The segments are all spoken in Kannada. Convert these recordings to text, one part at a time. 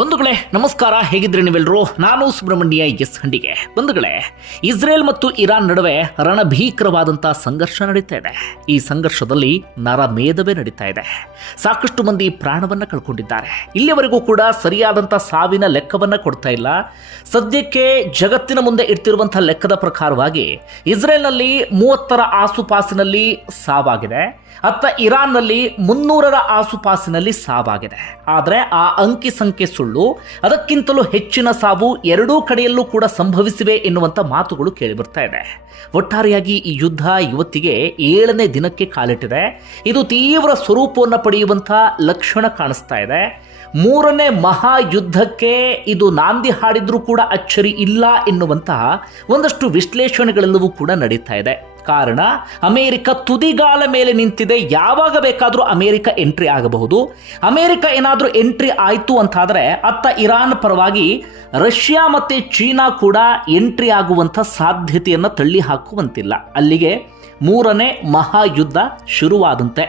ಬಂಧುಗಳೇ, ನಮಸ್ಕಾರ. ಹೇಗಿದ್ರೆ ನೀವೆಲ್ಲರೂ ನಾನು ಸುಬ್ರಹ್ಮಣ್ಯ ಎಸ್ ಹಂಡಿಗೆ. ಬಂಧುಗಳೇ, ಇಸ್ರೇಲ್ ಮತ್ತು ಇರಾನ್ ನಡುವೆ ರಣಭೀಕರವಾದಂತಹ ಸಂಘರ್ಷ ನಡೀತಾ ಇದೆ. ಈ ಸಂಘರ್ಷದಲ್ಲಿ ನರಮೇಧವೇ ನಡೀತಾ ಇದೆ. ಸಾಕಷ್ಟು ಮಂದಿ ಪ್ರಾಣವನ್ನ ಕಳ್ಕೊಂಡಿದ್ದಾರೆ. ಇಲ್ಲಿಯವರೆಗೂ ಕೂಡ ಸರಿಯಾದಂತಹ ಸಾವಿನ ಲೆಕ್ಕವನ್ನ ಕೊಡ್ತಾ ಇಲ್ಲ. ಸದ್ಯಕ್ಕೆ ಜಗತ್ತಿನ ಮುಂದೆ ಇಡ್ತಿರುವಂತಹ ಲೆಕ್ಕದ ಪ್ರಕಾರವಾಗಿ ಇಸ್ರೇಲ್ನಲ್ಲಿ ಮೂವತ್ತರ ಆಸುಪಾಸಿನಲ್ಲಿ ಸಾವಾಗಿದೆ. ಅತ್ತ ಇರಾನ್ನಲ್ಲಿ ಮುನ್ನೂರರ ಆಸುಪಾಸಿನಲ್ಲಿ ಸಾವಾಗಿದೆ. ಆದರೆ ಆ ಅಂಕಿ ಸಂಖ್ಯೆ ಸುಳ್ಳು. ಅದಕ್ಕಿಂತಲೂ ಹೆಚ್ಚಿನ ಸಾವು ಎರಡೂ ಕಡೆಯಲ್ಲೂ ಕೂಡ ಸಂಭವಿಸಿವೆ ಎನ್ನುವಂಥ ಮಾತುಗಳು ಕೇಳಿಬರ್ತಾ ಇದೆ. ಒಟ್ಟಾರೆಯಾಗಿ ಈ ಯುದ್ಧ ಇವತ್ತಿಗೆ ಏಳನೇ ದಿನಕ್ಕೆ ಕಾಲಿಟ್ಟಿದೆ. ಇದು ತೀವ್ರ ಸ್ವರೂಪವನ್ನು ಪಡೆಯುವಂಥ ಲಕ್ಷಣ ಕಾಣಿಸ್ತಾ ಇದೆ. ಮೂರನೇ ಮಹಾಯುದ್ಧಕ್ಕೆ ಇದು ನಾಂದಿ ಹಾಡಿದ್ರೂ ಕೂಡ ಅಚ್ಚರಿ ಇಲ್ಲ ಎನ್ನುವಂತಹ ಒಂದಷ್ಟು ವಿಶ್ಲೇಷಣೆಗಳೆಲ್ಲವೂ ಕೂಡ ನಡೀತಾ ಇದೆ. ಕಾರಣ ಅಮೆರಿಕ ತುದಿಗಾಲ ಮೇಲೆ ನಿಂತಿದೆ. ಯಾವಾಗ ಬೇಕಾದರೂ ಅಮೆರಿಕ ಎಂಟ್ರಿ ಆಗಬಹುದು. ಅಮೆರಿಕ ಏನಾದರೂ ಎಂಟ್ರಿ ಆಯಿತು ಅಂತಾದರೆ ಅತ್ತ ಇರಾನ್ ಪರವಾಗಿ ರಷ್ಯಾ ಮತ್ತು ಚೀನಾ ಕೂಡ ಎಂಟ್ರಿ ಆಗುವಂಥ ಸಾಧ್ಯತೆಯನ್ನು ತಳ್ಳಿ ಹಾಕುವಂತಿಲ್ಲ. ಅಲ್ಲಿಗೆ ಮೂರನೇ ಮಹಾಯುದ್ಧ ಶುರುವಾದಂತೆ.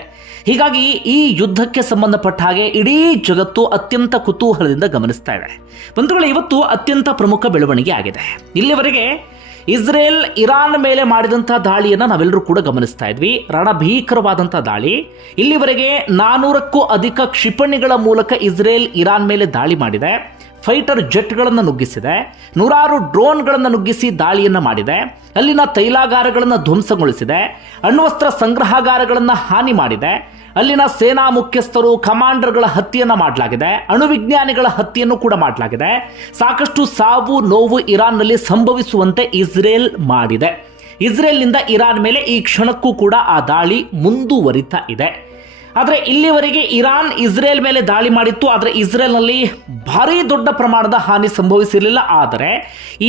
ಹೀಗಾಗಿ ಈ ಯುದ್ಧಕ್ಕೆ ಸಂಬಂಧಪಟ್ಟ ಹಾಗೆ ಇಡೀ ಜಗತ್ತು ಅತ್ಯಂತ ಕುತೂಹಲದಿಂದ ಗಮನಿಸ್ತಾ ಇದೆ. ಬಂಧುಗಳು, ಇವತ್ತು ಅತ್ಯಂತ ಪ್ರಮುಖ ಬೆಳವಣಿಗೆ ಆಗಿದೆ. ಇಲ್ಲಿವರೆಗೆ ಇಸ್ರೇಲ್ ಇರಾನ್ ಮೇಲೆ ಮಾಡಿದಂಥ ದಾಳಿಯನ್ನು ನಾವೆಲ್ಲರೂ ಕೂಡ ಗಮನಿಸ್ತಾ ಇದ್ವಿ. ರಣಭೀಕರವಾದಂಥ ದಾಳಿ. ಇಲ್ಲಿವರೆಗೆ ನಾನೂರಕ್ಕೂ ಅಧಿಕ ಕ್ಷಿಪಣಿಗಳ ಮೂಲಕ ಇಸ್ರೇಲ್ ಇರಾನ್ ಮೇಲೆ ದಾಳಿ ಮಾಡಿದೆ. ಫೈಟರ್ ಜೆಟ್ಗಳನ್ನು ನುಗ್ಗಿಸಿದೆ, ನೂರಾರು ಡ್ರೋನ್ಗಳನ್ನು ನುಗ್ಗಿಸಿ ದಾಳಿಯನ್ನು ಮಾಡಿದೆ, ಅಲ್ಲಿನ ತೈಲಾಗಾರಗಳನ್ನು ಧ್ವಂಸಗೊಳಿಸಿದೆ, ಅಣ್ವಸ್ತ್ರ ಸಂಗ್ರಹಾಗಾರಗಳನ್ನು ಹಾನಿ ಮಾಡಿದೆ, ಅಲ್ಲಿನ ಸೇನಾ ಮುಖ್ಯಸ್ಥರು, ಕಮಾಂಡರ್ಗಳ ಹತ್ಯೆಯನ್ನು ಮಾಡಲಾಗಿದೆ, ಅಣುವಿಜ್ಞಾನಿಗಳ ಹತ್ಯೆಯನ್ನು ಕೂಡ ಮಾಡಲಾಗಿದೆ. ಸಾಕಷ್ಟು ಸಾವು ನೋವು ಇರಾನ್ನಲ್ಲಿ ಸಂಭವಿಸುವಂತೆ ಇಸ್ರೇಲ್ ಮಾಡಿದೆ. ಇಸ್ರೇಲ್ನಿಂದ ಇರಾನ್ ಮೇಲೆ ಈ ಕ್ಷಣಕ್ಕೂ ಕೂಡ ಆ ದಾಳಿ ಮುಂದುವರಿತಾ ಇದೆ. ಆದರೆ ಇಲ್ಲಿವರೆಗೆ ಇರಾನ್, ಇಸ್ರೇಲ್ ಮೇಲೆ ದಾಳಿ ಮಾಡಿತ್ತು. ಆದರೆ ಇಸ್ರೇಲ್ನಲ್ಲಿ ಭಾರಿ ದೊಡ್ಡ ಪ್ರಮಾಣದ ಹಾನಿ ಸಂಭವಿಸಿರಲಿಲ್ಲ. ಆದರೆ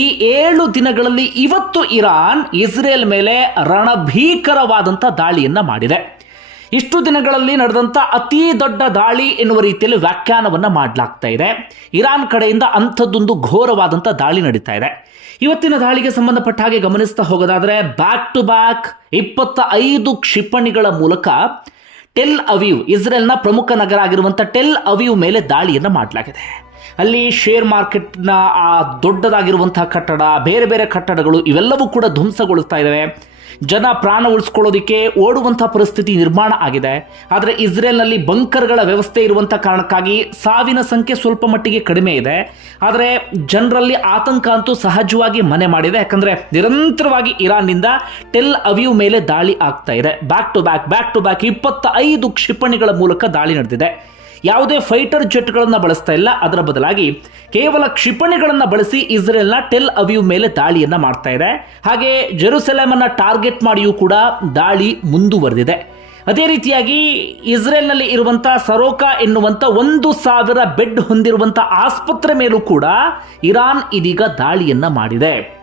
ಈ ಏಳು ದಿನಗಳಲ್ಲಿ ಇವತ್ತು ಇರಾನ್, ಇಸ್ರೇಲ್ ಮೇಲೆ ರಣಭೀಕರವಾದಂಥ ದಾಳಿಯನ್ನು ಮಾಡಿದೆ. ಇಷ್ಟು ದಿನಗಳಲ್ಲಿ ನಡೆದಂಥ ಅತಿ ದೊಡ್ಡ ದಾಳಿ ಎನ್ನುವ ರೀತಿಯಲ್ಲಿ ವ್ಯಾಖ್ಯಾನವನ್ನು ಮಾಡಲಾಗ್ತಾ ಇದೆ. ಇರಾನ್ ಕಡೆಯಿಂದ ಅಂಥದ್ದೊಂದು ಘೋರವಾದಂಥ ದಾಳಿ ನಡೀತಾ ಇದೆ. ಇವತ್ತಿನ ದಾಳಿಗೆ ಸಂಬಂಧಪಟ್ಟ ಹಾಗೆ ಗಮನಿಸ್ತಾ ಹೋಗೋದಾದರೆ ಬ್ಯಾಕ್ ಟು ಬ್ಯಾಕ್ ಇಪ್ಪತ್ತ ಐದು ಕ್ಷಿಪಣಿಗಳ ಮೂಲಕ ಟೆಲ್ ಅವೀವ್, ಇಸ್ರೇಲ್ನ ಪ್ರಮುಖ ನಗರ ಆಗಿರುವಂಥ ಟೆಲ್ ಅವೀವ್ ಮೇಲೆ ದಾಳಿಯನ್ನು ಮಾಡಲಾಗಿದೆ. ಅಲ್ಲಿ ಶೇರ್ ಮಾರ್ಕೆಟ್ನ ಆ ದೊಡ್ಡದಾಗಿರುವಂತಹ ಕಟ್ಟಡ, ಬೇರೆ ಬೇರೆ ಕಟ್ಟಡಗಳು ಇವೆಲ್ಲವೂ ಕೂಡ ಧ್ವಂಸಗೊಳಿಸ್ತಾ ಇದ್ದಾವೆ ಜನ ಪ್ರಾಣ ಉಳಿಸ್ಕೊಳ್ಳೋದಕ್ಕೆ ಓಡುವಂಥ ಪರಿಸ್ಥಿತಿ ನಿರ್ಮಾಣ ಆಗಿದೆ. ಆದರೆ ಇಸ್ರೇಲ್ನಲ್ಲಿ ಬಂಕರ್ಗಳ ವ್ಯವಸ್ಥೆ ಇರುವಂಥ ಕಾರಣಕ್ಕಾಗಿ ಸಾವಿನ ಸಂಖ್ಯೆ ಸ್ವಲ್ಪ ಮಟ್ಟಿಗೆ ಕಡಿಮೆ ಇದೆ. ಆದರೆ ಜನರಲ್ಲಿ ಆತಂಕ ಅಂತೂ ಸಹಜವಾಗಿ ಮನೆ ಮಾಡಿದೆ. ಯಾಕಂದರೆ ನಿರಂತರವಾಗಿ ಇರಾನ್ನಿಂದ ಟೆಲ್ ಅವ್ಯೂ ಮೇಲೆ ದಾಳಿ ಆಗ್ತಾ ಇದೆ. Back to back back to back ಇಪ್ಪತ್ತ ಐದು ಕ್ಷಿಪಣಿಗಳ ಮೂಲಕ ದಾಳಿ ನಡೆದಿದೆ. ಯಾವುದೇ ಫೈಟರ್ ಜೆಟ್ಗಳನ್ನು ಬಳಸ್ತಾ ಇಲ್ಲ. ಅದರ ಬದಲಾಗಿ ಕೇವಲ ಕ್ಷಿಪಣಿಗಳನ್ನು ಬಳಸಿ ಇಸ್ರೇಲ್ನ ಟೆಲ್ ಅವ್ಯೂ ಮೇಲೆ ದಾಳಿಯನ್ನು ಮಾಡ್ತಾ ಇದೆ. ಹಾಗೆ ಜೆರುಸೆಲೆಮ್ ಅನ್ನ ಟಾರ್ಗೆಟ್ ಮಾಡಿಯೂ ಕೂಡ ದಾಳಿ ಮುಂದುವರೆದಿದೆ. ಅದೇ ರೀತಿಯಾಗಿ ಇಸ್ರೇಲ್ನಲ್ಲಿ ಇರುವಂಥ ಸರೋಕಾ ಎನ್ನುವಂಥ ಒಂದು ಸಾವಿರ ಬೆಡ್ ಹೊಂದಿರುವಂಥ ಆಸ್ಪತ್ರೆ ಮೇಲೂ ಕೂಡ ಇರಾನ್ ಇದೀಗ ದಾಳಿಯನ್ನು ಮಾಡಿದೆ.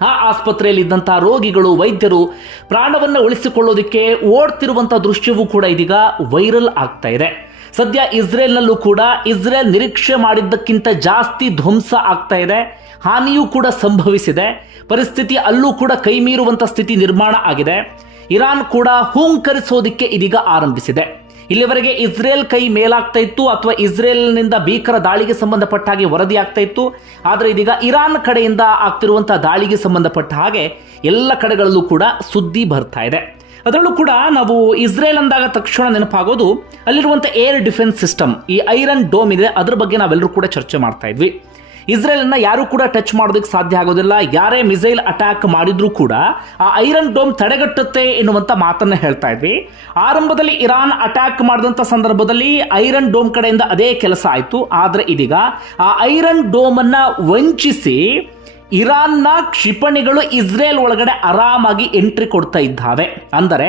ಆ ಆಸ್ಪತ್ರೆಯಲ್ಲಿದ್ದಂಥ ರೋಗಿಗಳು, ವೈದ್ಯರು ಪ್ರಾಣವನ್ನು ಉಳಿಸಿಕೊಳ್ಳೋದಕ್ಕೆ ಓಡ್ತಿರುವಂಥ ದೃಶ್ಯವೂ ಕೂಡ ಇದೀಗ ವೈರಲ್ ಆಗ್ತಾ ಇದೆ. ಸದ್ಯ ಇಸ್ರೇಲ್ನಲ್ಲೂ ಕೂಡ ಇಸ್ರೇಲ್ ನಿರೀಕ್ಷೆ ಮಾಡಿದ್ದಕ್ಕಿಂತ ಜಾಸ್ತಿ ಧ್ವಂಸ ಆಗ್ತಾ ಇದೆ. ಹಾನಿಯೂ ಕೂಡ ಸಂಭವಿಸಿದೆ. ಪರಿಸ್ಥಿತಿ ಅಲ್ಲೂ ಕೂಡ ಕೈ ಮೀರುವಂಥ ಸ್ಥಿತಿ ನಿರ್ಮಾಣ ಆಗಿದೆ. ಇರಾನ್ ಕೂಡ ಹೂಂಕರಿಸೋದಕ್ಕೆ ಇದೀಗ ಆರಂಭಿಸಿದೆ. ಇಲ್ಲಿವರೆಗೆ ಇಸ್ರೇಲ್ ಕೈ ಮೇಲಾಗ್ತಾ ಇತ್ತು ಅಥವಾ ಇಸ್ರೇಲ್ನಿಂದ ಭೀಕರ ದಾಳಿಗೆ ಸಂಬಂಧಪಟ್ಟ ಹಾಗೆ ವರದಿ ಆಗ್ತಾ ಇತ್ತು. ಆದರೆ ಇದೀಗ ಇರಾನ್ ಕಡೆಯಿಂದ ಆಗ್ತಿರುವಂತಹ ದಾಳಿಗೆ ಸಂಬಂಧಪಟ್ಟ ಹಾಗೆ ಎಲ್ಲ ಕಡೆಗಳಲ್ಲೂ ಕೂಡ ಸುದ್ದಿ ಬರ್ತಾ ಇದೆ. ಅದರಲ್ಲೂ ಕೂಡ ನಾವು ಇಸ್ರೇಲ್ ಅಂದಾಗ ತಕ್ಷಣ ನೆನಪಾಗೋದು, ಅಲ್ಲಿರುವಂಥ ಏರ್ ಡಿಫೆನ್ಸ್ ಸಿಸ್ಟಮ್, ಈ ಐರನ್ ಡೋಮ್ ಇದೆ, ಅದ್ರ ಬಗ್ಗೆ ನಾವೆಲ್ಲರೂ ಕೂಡ ಚರ್ಚೆ ಮಾಡ್ತಾ ಇದ್ವಿ. ಇಸ್ರೇಲನ್ನ ಯಾರು ಕೂಡ ಟಚ್ ಮಾಡೋದಕ್ಕೆ ಸಾಧ್ಯ ಆಗೋದಿಲ್ಲ, ಯಾರೇ ಮಿಸೈಲ್ ಅಟ್ಯಾಕ್ ಮಾಡಿದ್ರೂ ಕೂಡ ಆ ಐರನ್ ಡೋಮ್ ತಡೆಗಟ್ಟುತ್ತೆ ಎನ್ನುವಂಥ ಮಾತನ್ನ ಹೇಳ್ತಾ ಇದ್ವಿ. ಆರಂಭದಲ್ಲಿ ಇರಾನ್ ಅಟ್ಯಾಕ್ ಮಾಡಿದಂಥ ಸಂದರ್ಭದಲ್ಲಿ ಐರನ್ ಡೋಮ್ ಕಡೆಯಿಂದ ಅದೇ ಕೆಲಸ ಆಯಿತು, ಆದರೆ ಇದೀಗ ಆ ಐರನ್ ಡೋಮನ್ನು ವಂಚಿಸಿ ಇರಾನ್ನ ಕ್ಷಿಪಣಿಗಳು ಇಸ್ರೇಲ್ ಒಳಗಡೆ ಆರಾಮಾಗಿ ಎಂಟ್ರಿ ಕೊಡ್ತಾ ಇದ್ದಾವೆ. ಅಂದರೆ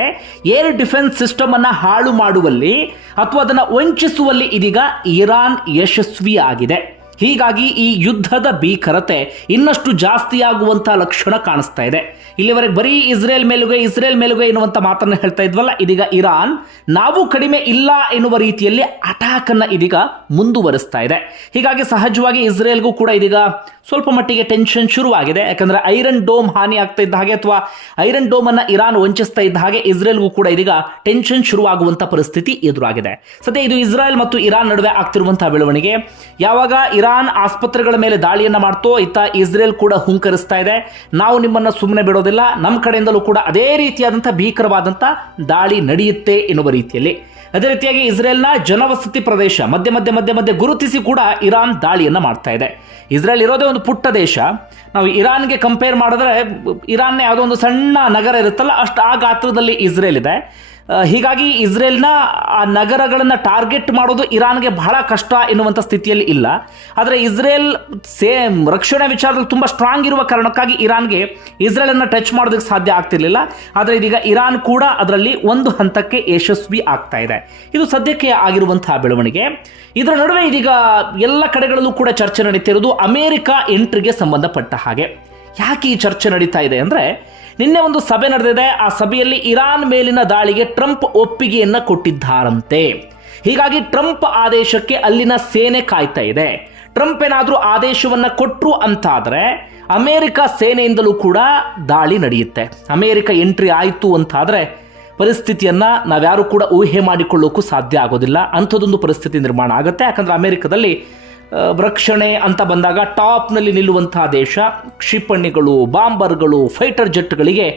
ಏರ್ ಡಿಫೆನ್ಸ್ ಸಿಸ್ಟಮ್ ಅನ್ನ ಹಾಳು ಮಾಡುವಲ್ಲಿ ಅಥವಾ ಅದನ್ನು ವಂಚಿಸುವಲ್ಲಿ ಇದೀಗ ಇರಾನ್ ಯಶಸ್ವಿಯಾಗಿದೆ. ಹೀಗಾಗಿ ಈ ಯುದ್ಧದ ಭೀಕರತೆ ಇನ್ನಷ್ಟು ಜಾಸ್ತಿಯಾಗುವಂಥ ಲಕ್ಷಣ ಕಾಣಿಸ್ತಾ ಇದೆ. ಇಲ್ಲಿವರೆಗೆ ಬರೀ ಇಸ್ರೇಲ್ ಮೇಲುಗೆ ಇಸ್ರೇಲ್ ಮೇಲುಗೆ ಎನ್ನುವಂಥ ಮಾತನ್ನು ಹೇಳ್ತಾ ಇದ್ವಲ್ಲ, ಇದೀಗ ಇರಾನ್ ನಾವು ಕಡಿಮೆ ಇಲ್ಲ ಎನ್ನುವ ರೀತಿಯಲ್ಲಿ ಅಟ್ಯಾಕ್ ಅನ್ನ ಇದೀಗ ಮುಂದುವರಿಸ್ತಾ ಇದೆ. ಹೀಗಾಗಿ ಸಹಜವಾಗಿ ಇಸ್ರೇಲ್ಗೂ ಕೂಡ ಇದೀಗ ಸ್ವಲ್ಪ ಮಟ್ಟಿಗೆ ಟೆನ್ಷನ್ ಶುರುವಾಗಿದೆ. ಯಾಕಂದ್ರೆ ಐರನ್ ಡೋಮ್ ಹಾನಿ ಆಗ್ತಾ ಇದ್ದ ಹಾಗೆ ಅಥವಾ ಐರನ್ ಡೋಮ್ ಅನ್ನ ಇರಾನ್ ವಂಚಿಸ್ತಾ ಇದ್ದ ಹಾಗೆ ಇಸ್ರೇಲ್ಗೂ ಕೂಡ ಇದೀಗ ಟೆನ್ಷನ್ ಶುರುವಾಗುವಂತಹ ಪರಿಸ್ಥಿತಿ ಎದುರಾಗಿದೆ. ಸದ್ಯ ಇದು ಇಸ್ರೇಲ್ ಮತ್ತು ಇರಾನ್ ನಡುವೆ ಆಗ್ತಿರುವಂತಹ ಬೆಳವಣಿಗೆ. ಯಾವಾಗ ಇರಾನ್ ಆಸ್ಪತ್ರೆಗಳ ಮೇಲೆ ದಾಳಿಯನ್ನು ಮಾಡ್ತೋ, ಇತ್ತ ಇಸ್ರೇಲ್ ಕೂಡ ಹುಂಕರಿಸ್ತಾ ಇದೆ. ನಾವು ನಿಮ್ಮನ್ನು ಸುಮ್ಮನೆ ಬಿಡೋದಿಲ್ಲ ನಮ್ಮ ಕಡೆಯಿಂದಲೂ ಕೂಡ ಅದೇ ರೀತಿಯಾದಂಥ ಭೀಕರವಾದಂಥ ದಾಳಿ ನಡೆಯುತ್ತೆ ಎನ್ನುವ ರೀತಿಯಲ್ಲಿ. ಅದೇ ರೀತಿಯಾಗಿ ಇಸ್ರೇಲ್ನ ಜನವಸತಿ ಪ್ರದೇಶ, ಮಧ್ಯ ಮಧ್ಯ ಮಧ್ಯ, ಮಧ್ಯೆ ಗುರುತಿಸಿ ಕೂಡ ಇರಾನ್ ದಾಳಿಯನ್ನು ಮಾಡ್ತಾ ಇದೆ. ಇಸ್ರೇಲ್ ಇರೋದೇ ಒಂದು ಪುಟ್ಟ ದೇಶ. ನಾವು ಇರಾನ್ಗೆ ಕಂಪೇರ್ ಮಾಡಿದ್ರೆ, ಇರಾನ್ನ ಯಾವುದೋ ಒಂದು ಸಣ್ಣ ನಗರ ಇರುತ್ತಲ್ಲ, ಅಷ್ಟು ಆ ಗಾತ್ರದಲ್ಲಿ ಇಸ್ರೇಲ್ ಇದೆ. ಹೀಗಾಗಿ ಇಸ್ರೇಲ್ನ ಆ ನಗರಗಳನ್ನು ಟಾರ್ಗೆಟ್ ಮಾಡೋದು ಇರಾನ್ಗೆ ಬಹಳ ಕಷ್ಟ ಎನ್ನುವಂಥ ಸ್ಥಿತಿಯಲ್ಲಿ ಇಲ್ಲ. ಆದರೆ ಇಸ್ರೇಲ್ ಸೇಮ್ ರಕ್ಷಣೆ ವಿಚಾರದಲ್ಲಿ ತುಂಬ ಸ್ಟ್ರಾಂಗ್ ಇರುವ ಕಾರಣಕ್ಕಾಗಿ ಇರಾನ್ಗೆ ಇಸ್ರೇಲನ್ನು ಟಚ್ ಮಾಡೋದಕ್ಕೆ ಸಾಧ್ಯ ಆಗ್ತಿರ್ಲಿಲ್ಲ. ಆದರೆ ಇದೀಗ ಇರಾನ್ ಕೂಡ ಅದರಲ್ಲಿ ಒಂದು ಹಂತಕ್ಕೆ ಯಶಸ್ವಿ ಆಗ್ತಾ ಇದೆ. ಇದು ಸದ್ಯಕ್ಕೆ ಆಗಿರುವಂತಹ ಬೆಳವಣಿಗೆ. ಇದರ ನಡುವೆ ಇದೀಗ ಎಲ್ಲ ಕಡೆಗಳಲ್ಲೂ ಕೂಡ ಚರ್ಚೆ ನಡೀತಿರೋದು ಅಮೆರಿಕ ಎಂಟ್ರಿಗೆ ಸಂಬಂಧಪಟ್ಟ ಹಾಗೆ. ಯಾಕೆ ಈ ಚರ್ಚೆ ನಡೀತಾ ಇದೆ ಅಂದರೆ ನಿನ್ನೆ ಒಂದು ಸಭೆ ನಡೆದಿದೆ. ಆ ಸಭೆಯಲ್ಲಿ ಇರಾನ್ ಮೇಲಿನ ದಾಳಿಗೆ ಟ್ರಂಪ್ ಒಪ್ಪಿಗೆಯನ್ನು ಕೊಟ್ಟಿದ್ದಾರಂತೆ. ಹೀಗಾಗಿ ಟ್ರಂಪ್ ಆದೇಶಕ್ಕೆ ಅಲ್ಲಿನ ಸೇನೆ ಕಾಯ್ತಾ ಇದೆ. ಟ್ರಂಪ್ ಏನಾದರೂ ಆದೇಶವನ್ನು ಕೊಟ್ಟರು ಅಂತಾದರೆ ಅಮೇರಿಕ ಸೇನೆಯಿಂದಲೂ ಕೂಡ ದಾಳಿ ನಡೆಯುತ್ತೆ. ಅಮೇರಿಕ ಎಂಟ್ರಿ ಆಯಿತು ಅಂತಾದರೆ ಪರಿಸ್ಥಿತಿಯನ್ನು ನಾವ್ಯಾರು ಕೂಡ ಊಹೆ ಮಾಡಿಕೊಳ್ಳೋಕ್ಕೂ ಸಾಧ್ಯ ಆಗೋದಿಲ್ಲ. ಅಂಥದ್ದೊಂದು ಪರಿಸ್ಥಿತಿ ನಿರ್ಮಾಣ ಆಗುತ್ತೆ. ಯಾಕಂದರೆ ಅಮೆರಿಕದಲ್ಲಿ ರಕ್ಷಣೆ ಅಂತ ಬಂದಾಗ ಟಾಪ್ನಲ್ಲಿ ನಿಲ್ಲುವಂತಹ ದೇಶ, ಕ್ಷಿಪಣಿಗಳು, ಬಾಂಬರ್ಗಳು, ಫೈಟರ್ ಜೆಟ್ಗಳಿಗೆ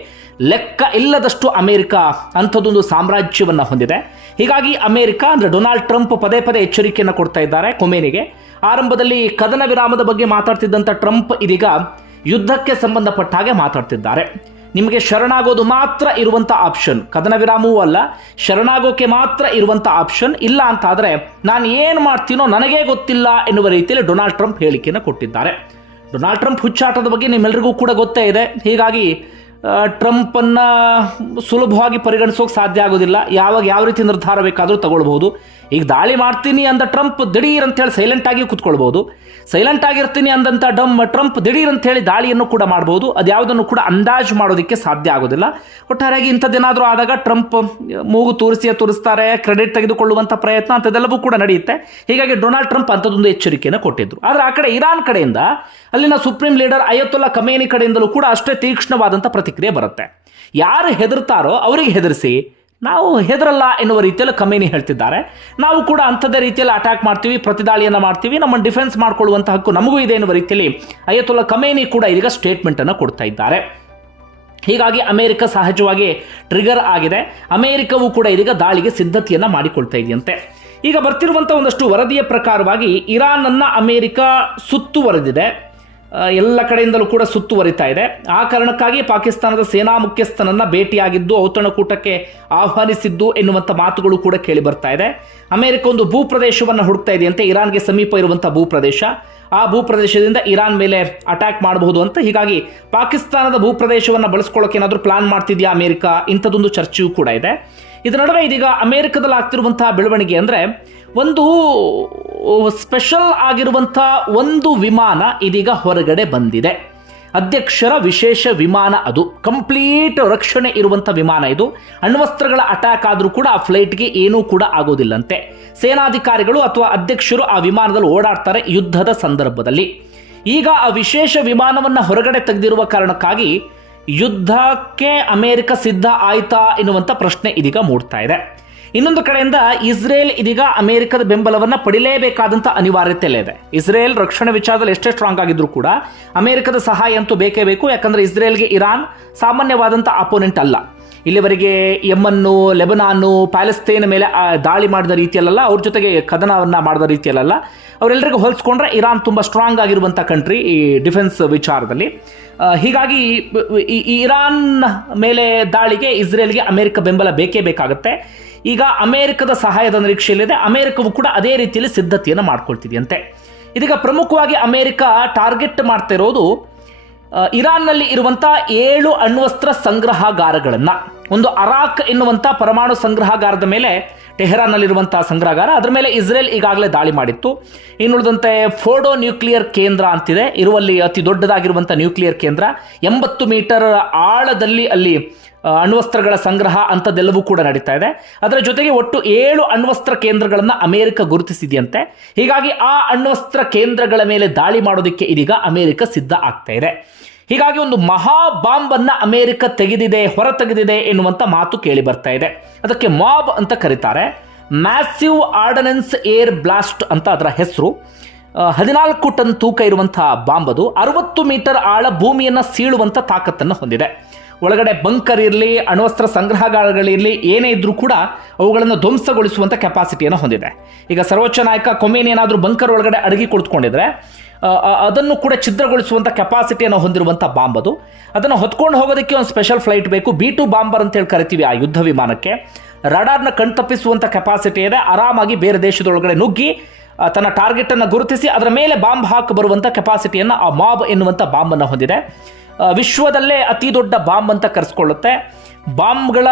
ಲೆಕ್ಕ ಇಲ್ಲದಷ್ಟು ಅಮೆರಿಕ ಅಂಥದ್ದೊಂದು ಸಾಮ್ರಾಜ್ಯವನ್ನು ಹೊಂದಿದೆ. ಹೀಗಾಗಿ ಅಮೆರಿಕ ಅಂದರೆ ಡೊನಾಲ್ಡ್ ಟ್ರಂಪ್ ಪದೇ ಪದೇ ಎಚ್ಚರಿಕೆಯನ್ನು ಕೊಡ್ತಾ ಇದ್ದಾರೆ ಕೊಮೇನಿಗೆ. ಆರಂಭದಲ್ಲಿ ಕದನ ವಿರಾಮದ ಬಗ್ಗೆ ಮಾತಾಡ್ತಿದ್ದಂಥ ಟ್ರಂಪ್ ಇದೀಗ ಯುದ್ಧಕ್ಕೆ ಸಂಬಂಧಪಟ್ಟ ಹಾಗೆ ಮಾತಾಡ್ತಿದ್ದಾರೆ. ನಿಮಗೆ ಶರಣಾಗೋದು ಮಾತ್ರ ಇರುವಂತ ಆಪ್ಷನ್ ಕದನ ವಿರಾಮವೂ ಅಲ್ಲ, ಶರಣಾಗೋಕೆ ಮಾತ್ರ ಇರುವಂತ ಆಪ್ಷನ್ ಇಲ್ಲ ಅಂತ ಆದ್ರೆ ನಾನು ಏನು ಮಾಡ್ತೀನೋ ನನಗೇ ಗೊತ್ತಿಲ್ಲ ಎನ್ನುವ ರೀತಿಯಲ್ಲಿ ಡೊನಾಲ್ಡ್ ಟ್ರಂಪ್ ಹೇಳಿಕೆಯನ್ನು ಕೊಟ್ಟಿದ್ದಾರೆ. ಡೊನಾಲ್ಡ್ ಟ್ರಂಪ್ ಹುಚ್ಚಾಟದ ಬಗ್ಗೆ ನಿಮ್ಮೆಲ್ಲರಿಗೂ ಕೂಡ ಗೊತ್ತೇ ಇದೆ. ಹೀಗಾಗಿ ಟ್ರಂಪನ್ನ ಸುಲಭವಾಗಿ ಪರಿಗಣಿಸೋಕೆ ಸಾಧ್ಯ ಆಗೋದಿಲ್ಲ. ಯಾವಾಗ ಯಾವ ರೀತಿ ನಿರ್ಧಾರ ಬೇಕಾದರೂ ತಗೊಳ್ಬೋದು ಈಗ ದಾಳಿ ಮಾಡ್ತೀನಿ ಅಂದ ಟ್ರಂಪ್ ದಿಢೀರ್ ಅಂತೇಳಿ ಸೈಲೆಂಟ್ ಆಗಿ ಕೂತ್ಕೊಳ್ಬೋದು ಸೈಲೆಂಟ್ ಆಗಿರ್ತೀನಿ ಅಂದಂಥ ಡಮ್ ಟ್ರಂಪ್ ದಿಢೀರ್ ಅಂತ ಹೇಳಿ ದಾಳಿಯನ್ನು ಕೂಡ ಮಾಡಬಹುದು. ಅದ್ಯಾವುದನ್ನು ಕೂಡ ಅಂದಾಜು ಮಾಡೋದಕ್ಕೆ ಸಾಧ್ಯ ಆಗೋದಿಲ್ಲ. ಒಟ್ಟಾರೆಯಾಗಿ ಇಂಥದ್ದೇನಾದರೂ ಆದಾಗ ಟ್ರಂಪ್ ಮೂಗು ತೋರಿಸಿಯೇ ತೋರಿಸ್ತಾರೆ, ಕ್ರೆಡಿಟ್ ತೆಗೆದುಕೊಳ್ಳುವಂಥ ಪ್ರಯತ್ನ ಅಂಥದ್ದೆಲ್ಲವೂ ಕೂಡ ನಡೆಯುತ್ತೆ. ಹೀಗಾಗಿ ಡೊನಾಲ್ಡ್ ಟ್ರಂಪ್ ಅಂಥದ್ದೊಂದು ಎಚ್ಚರಿಕೆಯನ್ನು ಕೊಟ್ಟಿದ್ದರು ಆದರೆ ಆ ಕಡೆ ಇರಾನ್ ಕಡೆಯಿಂದ ಅಲ್ಲಿನ ಸುಪ್ರೀಂ ಲೀಡರ್ ಅಯತುಲ್ಲಾ ಕಮೇನಿ ಕಡೆಯಿಂದಲೂ ಕೂಡ ಅಷ್ಟೇ ತೀಕ್ಷ್ಣವಾದಂಥ ಪ್ರತಿಕ್ರಿಯೆ ಬರುತ್ತೆ. ಯಾರು ಹೆದರ್ತಾರೋ ಅವರಿಗೆ ಹೆದರಿಸಿ, ನಾವು ಹೆದರಲ್ಲ ಎನ್ನುವ ರೀತಿಯಲ್ಲಿ ಕಮೇನಿ ಹೇಳ್ತಿದ್ದಾರೆ. ನಾವು ಕೂಡ ಅಂಥದ್ದೇ ರೀತಿಯಲ್ಲಿ ಅಟ್ಯಾಕ್ ಮಾಡ್ತೀವಿ, ಪ್ರತಿದಾಳಿಯನ್ನು ಮಾಡ್ತೀವಿ, ನಮ್ಮನ್ನು ಡಿಫೆನ್ಸ್ ಮಾಡಿಕೊಳ್ಳುವಂಥ ಹಕ್ಕು ನಮಗೂ ಇದೆ ಎನ್ನುವ ರೀತಿಯಲ್ಲಿ ಅಯ್ಯತುಲ್ಲ ಕಮೇನಿ ಕೂಡ ಈಗ ಸ್ಟೇಟ್ಮೆಂಟನ್ನು ಕೊಡ್ತಾ ಇದ್ದಾರೆ. ಹೀಗಾಗಿ ಅಮೆರಿಕ ಸಹಜವಾಗಿ ಟ್ರಿಗರ್ ಆಗಿದೆ. ಅಮೆರಿಕವು ಕೂಡ ಇದೀಗ ದಾಳಿಗೆ ಸಿದ್ಧತೆಯನ್ನು ಮಾಡಿಕೊಳ್ತಾ ಇದೆಯಂತೆ. ಈಗ ಬರ್ತಿರುವಂಥ ಒಂದಷ್ಟು ವರದಿಯ ಪ್ರಕಾರವಾಗಿ ಇರಾನನ್ನು ಅಮೆರಿಕ ಸುತ್ತುವರೆದಿದೆ. ಎಲ್ಲ ಕಡೆಯಿಂದಲೂ ಕೂಡ ಸುತ್ತುವರಿತಾ ಇದೆ. ಆ ಕಾರಣಕ್ಕಾಗಿ ಪಾಕಿಸ್ತಾನದ ಸೇನಾ ಮುಖ್ಯಸ್ಥನನ್ನ ಭೇಟಿಯಾಗಿದ್ದು, ಔತಣಕೂಟಕ್ಕೆ ಆಹ್ವಾನಿಸಿದ್ದು ಎನ್ನುವಂಥ ಮಾತುಗಳು ಕೂಡ ಕೇಳಿ ಬರ್ತಾ ಇದೆ. ಅಮೆರಿಕ ಒಂದು ಭೂಪ್ರದೇಶವನ್ನು ಹುಡುಕ್ತಾ ಇದೆಯಂತೆ. ಇರಾನ್ಗೆ ಸಮೀಪ ಇರುವಂಥ ಭೂಪ್ರದೇಶ. ಆ ಭೂಪ್ರದೇಶದಿಂದ ಇರಾನ್ ಮೇಲೆ ಅಟ್ಯಾಕ್ ಮಾಡಬಹುದು ಅಂತ. ಹೀಗಾಗಿ ಪಾಕಿಸ್ತಾನದ ಭೂಪ್ರದೇಶವನ್ನು ಬಳಸ್ಕೊಳ್ಳೋಕೆ ಏನಾದರೂ ಪ್ಲಾನ್ ಮಾಡ್ತಿದೆಯಾ ಅಮೆರಿಕ? ಇಂಥದ್ದೊಂದು ಚರ್ಚೆಯೂ ಕೂಡ ಇದೆ. ಇದರ ನಡುವೆ ಇದೀಗ ಅಮೆರಿಕದಲ್ಲಿ ಆಗ್ತಿರುವಂತಹ ಬೆಳವಣಿಗೆ ಅಂದರೆ ಒಂದು ಸ್ಪೆಷಲ್ ಆಗಿರುವಂಥ ಒಂದು ವಿಮಾನ ಇದೀಗ ಹೊರಗಡೆ ಬಂದಿದೆ. ಅಧ್ಯಕ್ಷರ ವಿಶೇಷ ವಿಮಾನ ಅದು. ಕಂಪ್ಲೀಟ್ ರಕ್ಷಣೆ ಇರುವಂಥ ವಿಮಾನ ಇದು. ಅಣ್ವಸ್ತ್ರಗಳ ಅಟ್ಯಾಕ್ ಆದರೂ ಕೂಡ ಆ ಫ್ಲೈಟ್ಗೆ ಏನೂ ಕೂಡ ಆಗೋದಿಲ್ಲಂತೆ. ಸೇನಾಧಿಕಾರಿಗಳು ಅಥವಾ ಅಧ್ಯಕ್ಷರು ಆ ವಿಮಾನದಲ್ಲಿ ಓಡಾಡ್ತಾರೆ ಯುದ್ಧದ ಸಂದರ್ಭದಲ್ಲಿ. ಈಗ ಆ ವಿಶೇಷ ವಿಮಾನವನ್ನು ಹೊರಗಡೆ ತೆಗೆದಿರುವ ಕಾರಣಕ್ಕಾಗಿ ಯುದ್ಧಕ್ಕೆ ಅಮೆರಿಕ ಸಿದ್ಧ ಆಯ್ತಾ ಎನ್ನುವಂಥ ಪ್ರಶ್ನೆ ಇದೀಗ ಮೂಡ್ತಾ ಇದೆ. ಇನ್ನೊಂದು ಕಡೆಯಿಂದ ಇಸ್ರೇಲ್ ಇದೀಗ ಅಮೆರಿಕದ ಬೆಂಬಲವನ್ನ ಪಡಿಲೇಬೇಕಾದಂಥ ಅನಿವಾರ್ಯತೆಯಲ್ಲೇ ಇದೆ. ಇಸ್ರೇಲ್ ರಕ್ಷಣೆ ವಿಚಾರದಲ್ಲಿ ಎಷ್ಟೇ ಸ್ಟ್ರಾಂಗ್ ಆಗಿದ್ರು ಕೂಡ ಅಮೆರಿಕದ ಸಹಾಯ ಅಂತೂ ಬೇಕೇ ಬೇಕು. ಯಾಕಂದ್ರೆ ಇಸ್ರೇಲ್ಗೆ ಇರಾನ್ ಸಾಮಾನ್ಯವಾದಂಥ ಅಪೋನೆಂಟ್ ಅಲ್ಲ. ಇಲ್ಲಿವರೆಗೆ ಯಮನ್ನು, ಲೆಬನಾನು, ಪ್ಯಾಲೆಸ್ತೇನ್ ಮೇಲೆ ದಾಳಿ ಮಾಡಿದ ರೀತಿಯಲ್ಲ ಅವ್ರ ಜೊತೆಗೆ ಕದನವನ್ನ ಮಾಡಿದ ರೀತಿಯಲ್ಲ ಅವರೆಲ್ಲರಿಗೂ ಹೋಲಿಸ್ಕೊಂಡ್ರೆ ಇರಾನ್ ತುಂಬ ಸ್ಟ್ರಾಂಗ್ ಆಗಿರುವಂಥ ಕಂಟ್ರಿ ಈ ಡಿಫೆನ್ಸ್ ವಿಚಾರದಲ್ಲಿ. ಹೀಗಾಗಿ ಇರಾನ್ ಮೇಲೆ ದಾಳಿಗೆ ಇಸ್ರೇಲ್ಗೆ ಅಮೆರಿಕ ಬೆಂಬಲ ಬೇಕೇ ಬೇಕಾಗುತ್ತೆ. ಈಗ ಅಮೆರಿಕದ ಸಹಾಯದ ನಿರೀಕ್ಷೆಯಲ್ಲಿದೆ. ಅಮೆರಿಕವು ಕೂಡ ಅದೇ ರೀತಿಯಲ್ಲಿ ಸಿದ್ಧತೆಯನ್ನು ಮಾಡ್ಕೊಳ್ತಿದೆಯಂತೆ ಇದೀಗ ಪ್ರಮುಖವಾಗಿ ಅಮೆರಿಕ ಟಾರ್ಗೆಟ್ ಮಾಡ್ತಾ ಇರೋದು ಇರಾನ್ನಲ್ಲಿ ಇರುವಂತ ಏಳು ಅಣ್ವಸ್ತ್ರ ಸಂಗ್ರಹಾಗಾರಗಳನ್ನು, ಒಂದು ಅರಾಕ್ ಎನ್ನುವಂಥ ಪರಮಾಣು ಸಂಗ್ರಹಾಗಾರದ ಮೇಲೆ ಟೆಹರಾನ್ನಲ್ಲಿರುವಂತಹ ಸಂಗ್ರಹಗಾರ, ಅದರ ಮೇಲೆ ಇಸ್ರೇಲ್ ಈಗಾಗಲೇ ದಾಳಿ ಮಾಡಿತ್ತು. ಇನ್ನುಳಿದಂತೆ ಫೋಡೋ ನ್ಯೂಕ್ಲಿಯರ್ ಕೇಂದ್ರ ಅಂತಿದೆ. ಇರುವಲ್ಲಿ ಅತಿ ದೊಡ್ಡದಾಗಿರುವಂಥ ನ್ಯೂಕ್ಲಿಯರ್ ಕೇಂದ್ರ, ಎಂಬತ್ತು ಮೀಟರ್ ಆಳದಲ್ಲಿ ಅಲ್ಲಿ ಅಣ್ವಸ್ತ್ರಗಳ ಸಂಗ್ರಹ ಅಂಥದ್ದೆಲ್ಲವೂ ಕೂಡ ನಡೀತಾ ಇದೆ. ಅದರ ಜೊತೆಗೆ ಒಟ್ಟು ಏಳು ಅಣ್ವಸ್ತ್ರ ಕೇಂದ್ರಗಳನ್ನು ಅಮೆರಿಕ ಗುರುತಿಸಿದೆಯಂತೆ. ಹೀಗಾಗಿ ಆ ಅಣ್ವಸ್ತ್ರ ಕೇಂದ್ರಗಳ ಮೇಲೆ ದಾಳಿ ಮಾಡೋದಕ್ಕೆ ಇದೀಗ ಅಮೆರಿಕ ಸಿದ್ಧ ಆಗ್ತಾ ಇದೆ. ಹೀಗಾಗಿ ಒಂದು ಮಹಾ ಬಾಂಬ್ ಅನ್ನ ಅಮೆರಿಕ ತೆಗೆದಿದೆ ಹೊರ ತೆಗೆದಿದೆ ಎನ್ನುವಂತ ಮಾತು ಕೇಳಿ ಬರ್ತಾ ಇದೆ. ಅದಕ್ಕೆ ಮಾಬ್ ಅಂತ ಕರೀತಾರೆ. ಮ್ಯಾಸಿವ್ ಆರ್ಡನೆನ್ಸ್ ಏರ್ ಬ್ಲಾಸ್ಟ್ ಅಂತ ಅದರ ಹೆಸರು. ಹದಿನಾಲ್ಕು ಟನ್ ತೂಕ ಇರುವಂತಹ ಬಾಂಬ್ ಅದು ಅರವತ್ತು ಮೀಟರ್ ಆಳ ಭೂಮಿಯನ್ನು ಸೀಳುವಂತ ತಾಕತ್ತನ್ನು ಹೊಂದಿದೆ. ಒಳಗಡೆ ಬಂಕರ್ ಇರಲಿ, ಅಣ್ವಸ್ತ್ರ ಸಂಗ್ರಹಗಾರಗಳಿರಲಿ ಏನೇ ಇದ್ರೂ ಕೂಡ ಅವುಗಳನ್ನು ಧ್ವಂಸಗೊಳಿಸುವಂಥ ಕೆಪಾಸಿಟಿಯನ್ನು ಹೊಂದಿದೆ. ಈಗ ಸರ್ವೋಚ್ಚ ನಾಯಕ ಕೊಮೇನ್ ಬಂಕರ್ ಒಳಗಡೆ ಅಡಗಿ ಕುಳಿತುಕೊಂಡಿದ್ರೆ ಅದನ್ನು ಕೂಡ ಛಿದ್ರಗೊಳಿಸುವಂಥ ಕೆಪಾಸಿಟಿಯನ್ನು ಹೊಂದಿರುವಂಥ ಬಾಂಬ್ ಅದು. ಅದನ್ನು ಹೊತ್ಕೊಂಡು ಹೋಗೋದಕ್ಕೆ ಒಂದು ಸ್ಪೆಷಲ್ ಫ್ಲೈಟ್ ಬೇಕು. ಬಿ ಟು ಬಾಂಬರ್ ಅಂತ ಹೇಳಿ ಕರಿತೀವಿ ಆ ಯುದ್ಧ ವಿಮಾನಕ್ಕೆ. ರಡಾರ್ನ ಕಣ್ತಪ್ಪಿಸುವಂಥ ಕೆಪಾಸಿಟಿ ಇದೆ. ಆರಾಮಾಗಿ ಬೇರೆ ದೇಶದೊಳಗಡೆ ನುಗ್ಗಿ ತನ್ನ ಟಾರ್ಗೆಟನ್ನು ಗುರುತಿಸಿ, ಅದರ ಮೇಲೆ ಬಾಂಬ್ ಹಾಕಿ ಬರುವಂಥ ಕೆಪಾಸಿಟಿಯನ್ನು ಆ ಮಾಬ್ ಎನ್ನುವಂಥ ಬಾಂಬನ್ನು ಹೊಂದಿದೆ. ವಿಶ್ವದಲ್ಲೇ ಅತಿ ದೊಡ್ಡ ಬಾಂಬ್ ಅಂತ ಕರೆಸ್ಕೊಳ್ಳುತ್ತೆ. ಬಾಂಬ್ಗಳ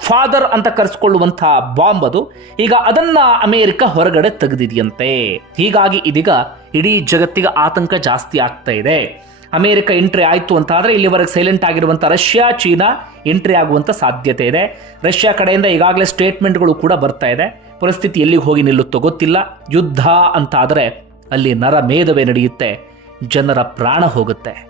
ಫಾದರ್ ಅಂತ ಕರೆಸ್ಕೊಳ್ಳುವಂಥ ಬಾಂಬ್ ಅದು. ಈಗ ಅದನ್ನ ಅಮೇರಿಕ ಹೊರಗಡೆ ತೆಗೆದಿದೆಯಂತೆ. ಹೀಗಾಗಿ ಇದೀಗ ಇಡೀ ಜಗತ್ತಿಗೆ ಆತಂಕ ಜಾಸ್ತಿ ಆಗ್ತಾ ಇದೆ. ಅಮೇರಿಕ ಎಂಟ್ರಿ ಆಯಿತು ಅಂತ ಆದರೆ ಇಲ್ಲಿವರೆಗೆ ಸೈಲೆಂಟ್ ಆಗಿರುವಂಥ ರಷ್ಯಾ, ಚೀನಾ ಎಂಟ್ರಿ ಆಗುವಂಥ ಸಾಧ್ಯತೆ ಇದೆ. ರಷ್ಯಾ ಕಡೆಯಿಂದ ಈಗಾಗಲೇ ಸ್ಟೇಟ್ಮೆಂಟ್ಗಳು ಕೂಡ ಬರ್ತಾ ಇದೆ. ಪರಿಸ್ಥಿತಿ ಎಲ್ಲಿಗೆ ಹೋಗಿ ನಿಲ್ಲುತ್ತೋ ಗೊತ್ತಿಲ್ಲ. ಯುದ್ಧ ಅಂತ ಆದರೆ ಅಲ್ಲಿ ನರ ಮೇಧವೇ ನಡೆಯುತ್ತೆ. ಜನರ ಪ್ರಾಣ ಹೋಗುತ್ತೆ.